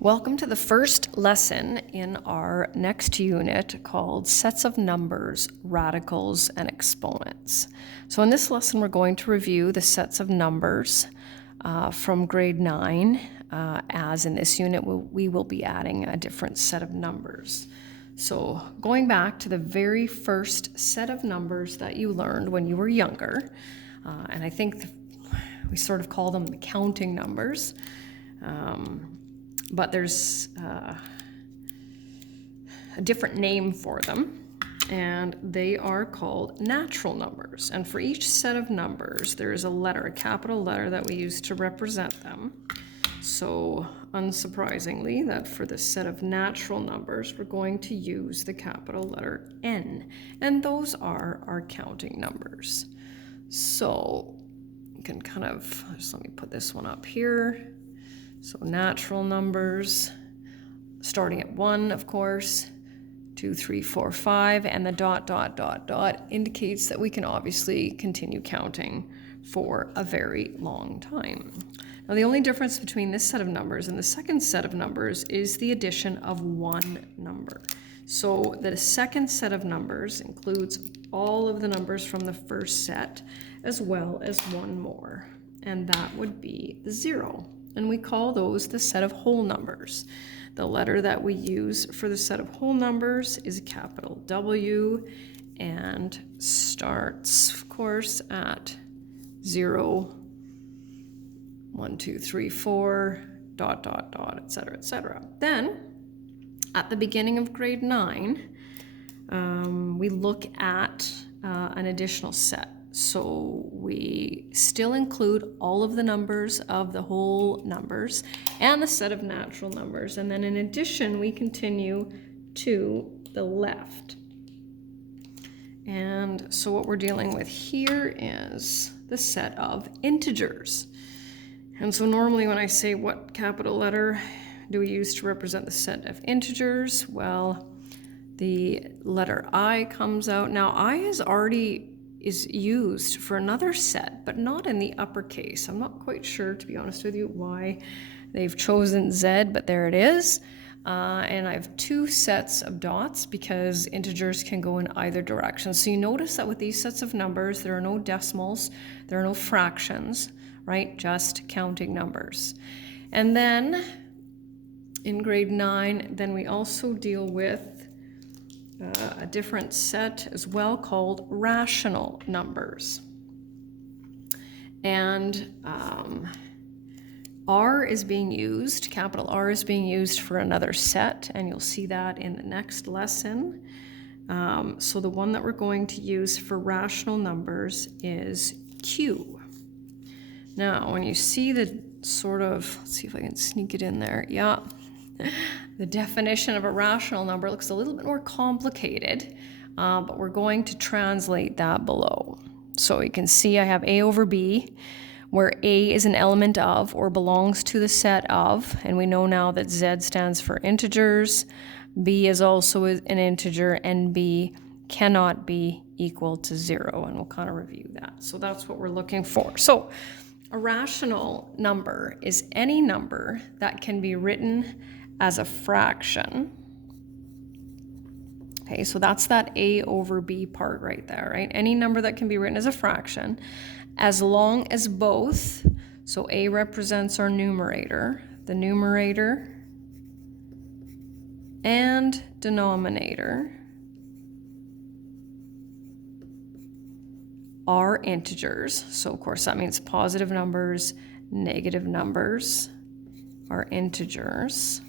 Welcome to the first lesson in our next unit called Sets of Numbers, Radicals, and Exponents. So in this lesson, we're going to review the sets of numbers from grade 9, as in this unit we will be adding a different set of numbers. So going back to the very first set of numbers that you learned when you were younger, and I think we sort of call them the counting numbers. But there's a different name for them, and they are called natural numbers. And for each set of numbers, there is a letter, a capital letter that we use to represent them. So unsurprisingly, that for the set of natural numbers, we're going to use the capital letter N, and those are our counting numbers. So you can kind of, just let me put this one up here. So natural numbers, starting at 1, of course, 2, 3, 4, 5, and the dot indicates that we can obviously continue counting for a very long time. Now, the only difference between this set of numbers and the second set of numbers is the addition of one number. So the second set of numbers includes all of the numbers from the first set, as well as one more, and that would be 0. And we call those the set of whole numbers. The letter that we use for the set of whole numbers is a capital W and starts, of course, at 0, 1, 2, 3, 4, etc., etc. Then, at the beginning of grade 9, we look at an additional set. So we still include all of the numbers of the whole numbers and the set of natural numbers. And then in addition, we continue to the left. And so what we're dealing with here is the set of integers. And so normally when I say what capital letter do we use to represent the set of integers? Well, the letter I comes out. Now I is used for another set, but not in the uppercase. I'm not quite sure, to be honest with you, why they've chosen Z, but there it is. And I have 2 sets of dots because integers can go in either direction. So you notice that with these sets of numbers, there are no decimals, there are no fractions, right? Just counting numbers. And then in grade 9, then we also deal with a different set as well called rational numbers. And R is being used, capital R is being used for another set, and you'll see that in the next lesson. So the one that we're going to use for rational numbers is Q. Now, when you see the sort of, let's see if I can sneak it in there. Yeah. The definition of a rational number looks a little bit more complicated, but we're going to translate that below. So you can see I have A over B, where A is an element of or belongs to the set of, and we know now that Z stands for integers, B is also an integer, and B cannot be equal to 0, and we'll kind of review that. So that's what we're looking for. So a rational number is any number that can be written as a fraction. Okay, so that's that A over B part right there, right? Any number that can be written as a fraction, as long as both, so A represents our numerator, the numerator and denominator are integers. So of course that means positive numbers, negative numbers are integers.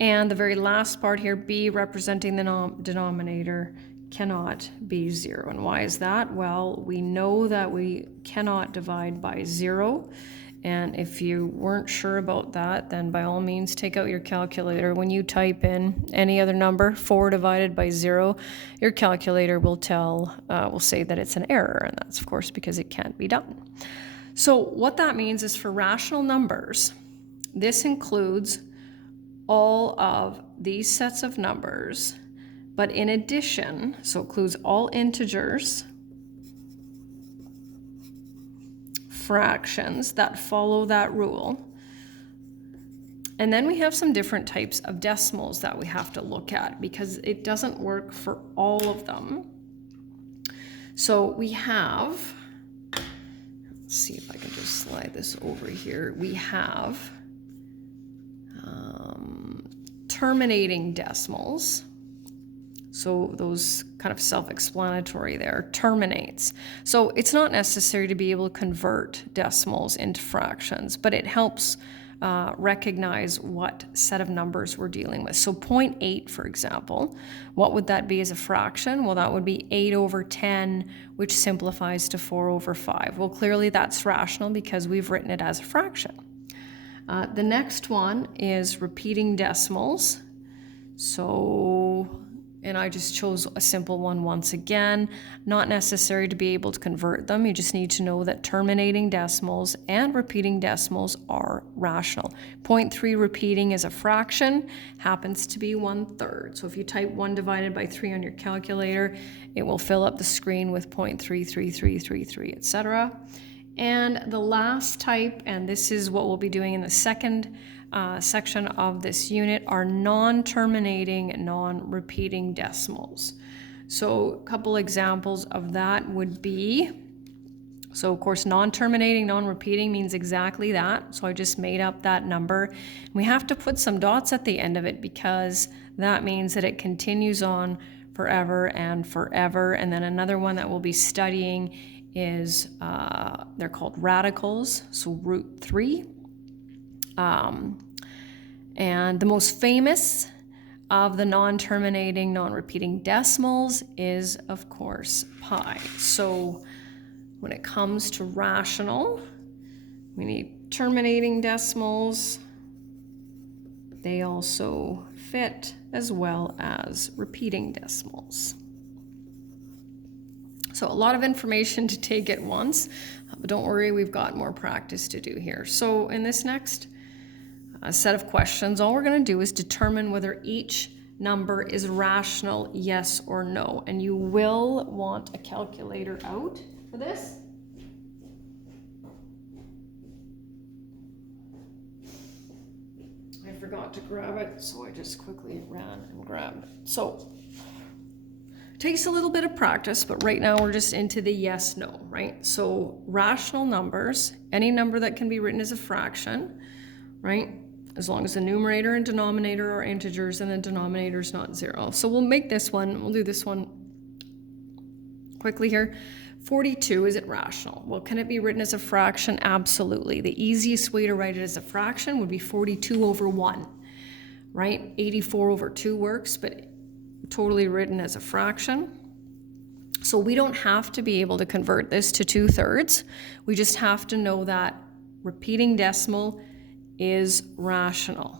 And the very last part here, B representing the denominator, cannot be 0. And why is that? Well, we know that we cannot divide by 0. And if you weren't sure about that, then by all means take out your calculator. When you type in any other number, 4 divided by 0, your calculator will say that it's an error. And that's of course because it can't be done. So what that means is for rational numbers, this includes all of these sets of numbers, but in addition, so it includes all integers, fractions that follow that rule, And then we have some different types of decimals that we have to look at because it doesn't work for all of them. So we have, let's see if I can just slide this over here. We have terminating decimals. So those kind of self-explanatory there, terminates. So it's not necessary to be able to convert decimals into fractions, but it helps recognize what set of numbers we're dealing with. So 0.8, for example, what would that be as a fraction? Well, that would be 8 over 10, which simplifies to 4 over 5. Well, clearly that's rational because we've written it as a fraction. The next one is repeating decimals. So, and I just chose a simple one once again. Not necessary to be able to convert them. You just need to know that terminating decimals and repeating decimals are rational. 0.3 repeating is a fraction, happens to be 1/3. So if you type 1 divided by 3 on your calculator, it will fill up the screen with 0.33333, etc. And the last type, and this is what we'll be doing in the second section of this unit, are non-terminating, non-repeating decimals. So a couple examples of that would be, so of course non-terminating, non-repeating means exactly that. So I just made up that number. We have to put some dots at the end of it because that means that it continues on forever and forever. And then another one that we'll be studying is, they're called radicals, so root 3. And the most famous of the non-terminating, non-repeating decimals is, of course, pi. So when it comes to rational, we need terminating decimals. They also fit, as well as repeating decimals. So a lot of information to take at once, but don't worry, we've got more practice to do here. So in this next set of questions, all we're going to do is determine whether each number is rational, yes or no. And you will want a calculator out for this. I forgot to grab it, so I just quickly ran and grabbed it. So takes a little bit of practice, but right now we're just into the yes, no, right? So rational numbers, any number that can be written as a fraction, right? As long as the numerator and denominator are integers and the denominator is not 0. So we'll make this one, we'll do this one quickly here. 42, is it rational? Well, can it be written as a fraction? Absolutely. The easiest way to write it as a fraction would be 42 over 1, right? 84 over 2 works, but totally written as a fraction. So we don't have to be able to convert this to 2/3. We just have to know that repeating decimal is rational.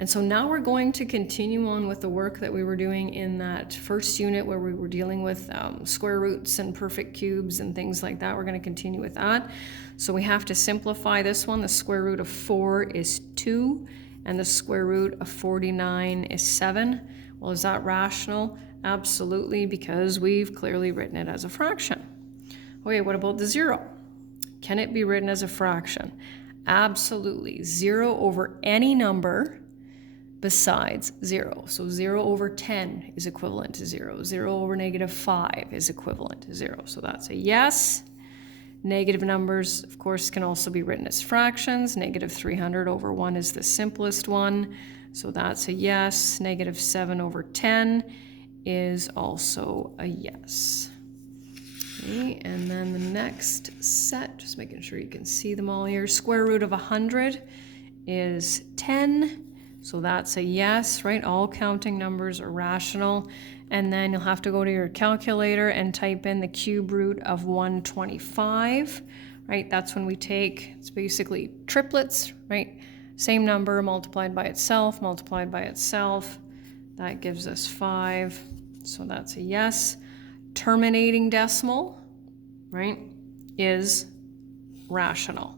And so now we're going to continue on with the work that we were doing in that first unit where we were dealing with square roots and perfect cubes and things like that. We're going to continue with that. So we have to simplify this one. The square root of 4 is 2, and the square root of 49 is 7. Well, is that rational? Absolutely, because we've clearly written it as a fraction. Okay, what about the 0? Can it be written as a fraction? Absolutely. 0 over any number besides 0. So 0 over 10 is equivalent to 0. 0 over -5 is equivalent to 0. So that's a yes. Negative numbers, of course, can also be written as fractions. -300 over 1 is the simplest one. So that's a yes. -7 over 10 is also a yes. Okay, and then the next set, just making sure you can see them all here. Square root of 100 is 10. So that's a yes, right? All counting numbers are rational. And then you'll have to go to your calculator and type in the cube root of 125, right? That's when we take, it's basically triplets, right? Same number multiplied by itself, that gives us 5. So that's a yes. Terminating decimal, right, is rational.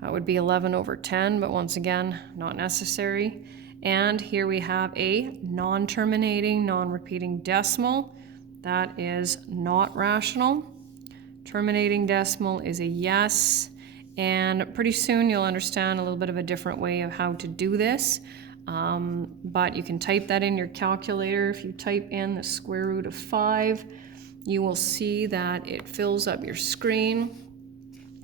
That would be 11 over 10, but once again, not necessary. And here we have a non-terminating, non-repeating decimal. That is not rational. Terminating decimal is a yes. And pretty soon you'll understand a little bit of a different way of how to do this. But you can type that in your calculator. If you type in the square root of 5, you will see that it fills up your screen.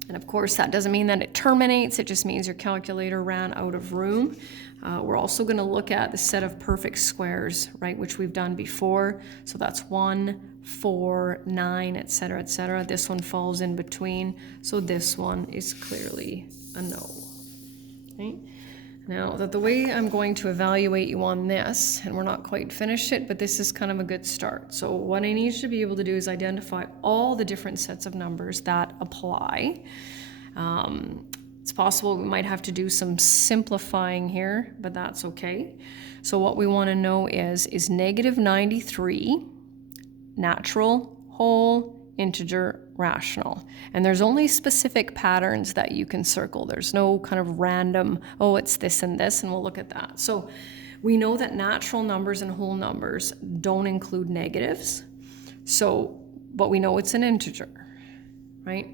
And of course, that doesn't mean that it terminates. It just means your calculator ran out of room. We're also going to look at the set of perfect squares, right, which we've done before. So that's 1, 4, 9, etc., etc. This one falls in between. So this one is clearly a no. Okay? Now, the way I'm going to evaluate you on this, and we're not quite finished it, but this is kind of a good start. So what I need you to be able to do is identify all the different sets of numbers that apply. It's possible we might have to do some simplifying here, but that's okay. So what we want to know is negative 93 natural, whole, integer, rational. And there's only specific patterns that you can circle. There's no kind of random, oh, it's this and this, and we'll look at that. So we know that natural numbers and whole numbers don't include negatives. So, but we know it's an integer, right?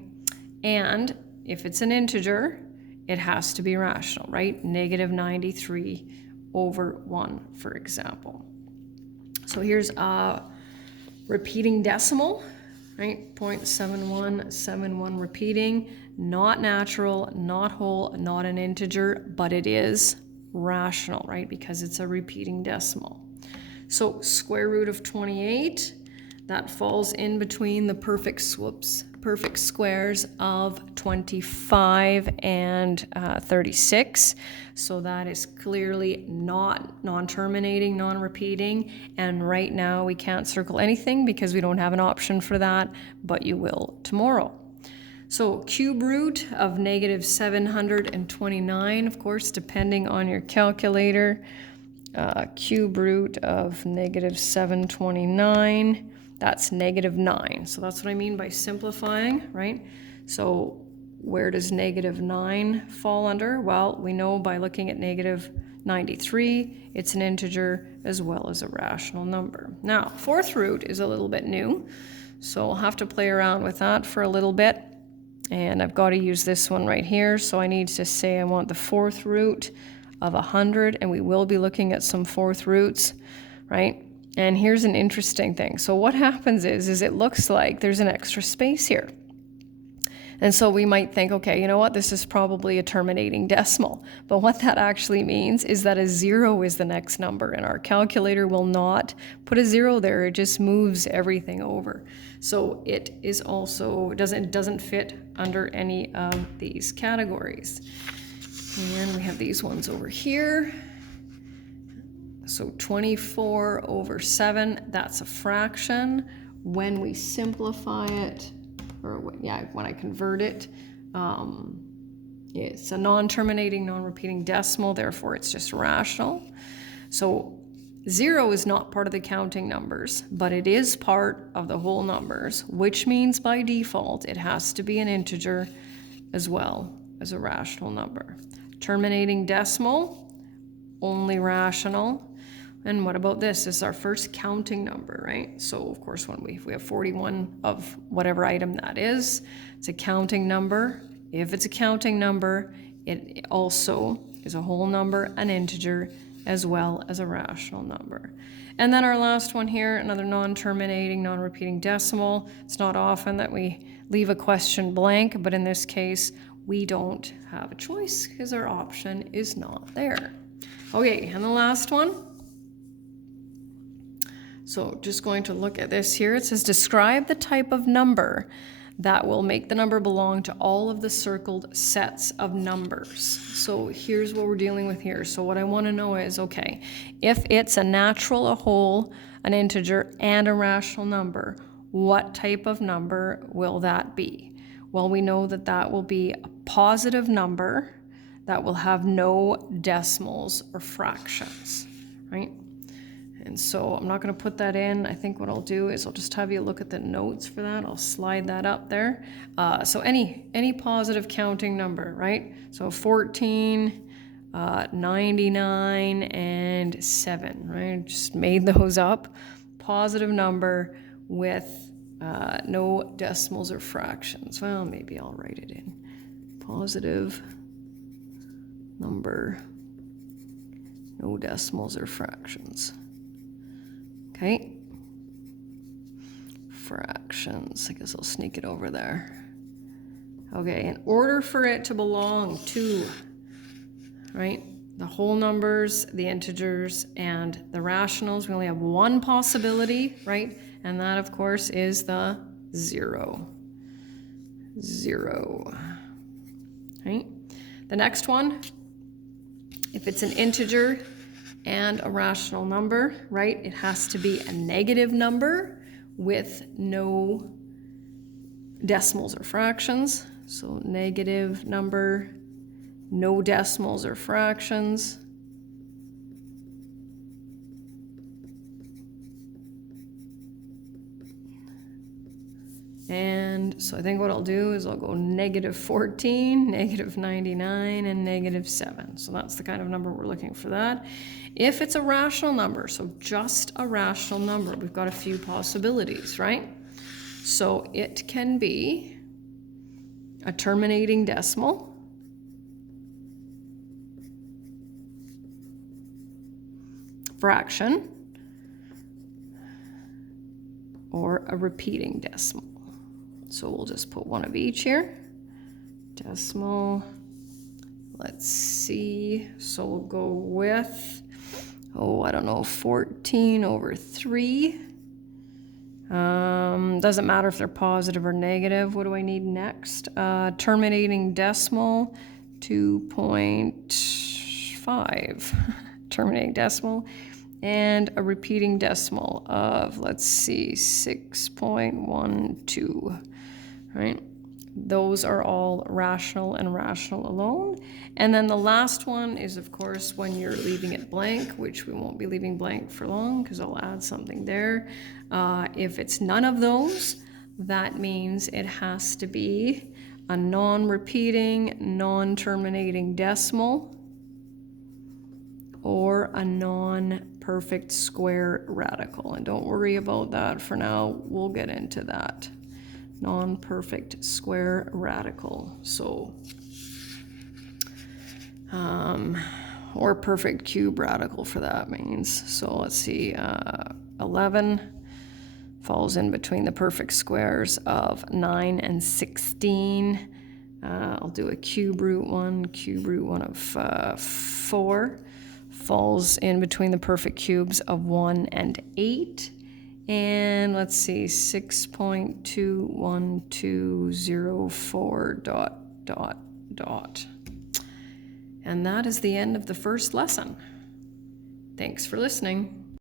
And if it's an integer, it has to be rational, right? Negative 93 over 1, for example. So here's a repeating decimal, right? 0.7171 repeating, not natural, not whole, not an integer, but it is rational, right? Because it's a repeating decimal. So square root of 28, that falls in between the perfect squares of 25 and 36. So that is clearly not non-terminating, non-repeating. And right now we can't circle anything because we don't have an option for that, but you will tomorrow. So cube root of negative 729, of course, depending on your calculator. Cube root of negative 729. That's negative 9. So that's what I mean by simplifying, right? So where does negative 9 fall under? Well, we know by looking at negative 93, it's an integer as well as a rational number. Now, fourth root is a little bit new, so I'll have to play around with that for a little bit. And I've got to use this one right here. So I need to say I want the fourth root of 100, and we will be looking at some fourth roots, right? And here's an interesting thing. So what happens is it looks like there's an extra space here. And so we might think, okay, you know what, this is probably a terminating decimal. But what that actually means is that a 0 is the next number, and our calculator will not put a 0 there. It just moves everything over. So it is also, doesn't fit under any of these categories. And we have these ones over here. So 24 over 7, that's a fraction. When we simplify it, when I convert it, it's a non-terminating, non-repeating decimal, therefore it's just rational. So 0 is not part of the counting numbers, but it is part of the whole numbers, which means by default it has to be an integer as well as a rational number. Terminating decimal, only rational. And what about this? This is our first counting number, right? So of course, when we have 41 of whatever item that is, it's a counting number. If it's a counting number, it also is a whole number, an integer, as well as a rational number. And then our last one here, another non-terminating, non-repeating decimal. It's not often that we leave a question blank, but in this case, we don't have a choice because our option is not there. Okay, and the last one. So just going to look at this here. It says describe the type of number that will make the number belong to all of the circled sets of numbers. So here's what we're dealing with here. So what I want to know is, okay, if it's a natural, a whole, an integer, and a rational number, what type of number will that be? Well, we know that that will be a positive number that will have no decimals or fractions, right? And so I'm not going to put that in. I think what I'll do is I'll just have you look at the notes for that. I'll slide that up there. So any positive counting number, right? So 14, 99, and 7, right? Just made those up. Positive number with no decimals or fractions. Well, maybe I'll write it in. positive number, no decimals or fractions. Okay. Fractions, I guess I'll sneak it over there. Okay, in order for it to belong to, right, the whole numbers, the integers, and the rationals, we only have one possibility, right? And that, of course, is the 0. 0. Right? The next one, if it's an integer and a rational number, right, it has to be a negative number with no decimals or fractions. So negative number, no decimals or fractions. And so I think what I'll do is I'll go -14, -99, and -7. So that's the kind of number we're looking for that. If it's a rational number, so just a rational number, we've got a few possibilities, right? So it can be a terminating decimal, fraction, or a repeating decimal. So we'll just put one of each here. Decimal, let's see, so we'll go with, I don't know, 14/3. Doesn't matter if they're positive or negative. What do I need next? Terminating decimal, 2.5. Terminating decimal. And a repeating decimal of, let's see, 6.12, right? Those are all rational and rational alone. And then the last one is, of course, when you're leaving it blank, which we won't be leaving blank for long because I'll add something there. If it's none of those, that means it has to be a non-repeating, non-terminating decimal or a non-perfect square radical. And don't worry about that for now. We'll get into that. Non-perfect square radical. So, or perfect cube radical for that means. So let's see, 11 falls in between the perfect squares of 9 and 16. I'll do a cube root one of 4. Falls in between the perfect cubes of 1 and 8. And let's see, 6.21204 ... And that is the end of the first lesson. Thanks for listening.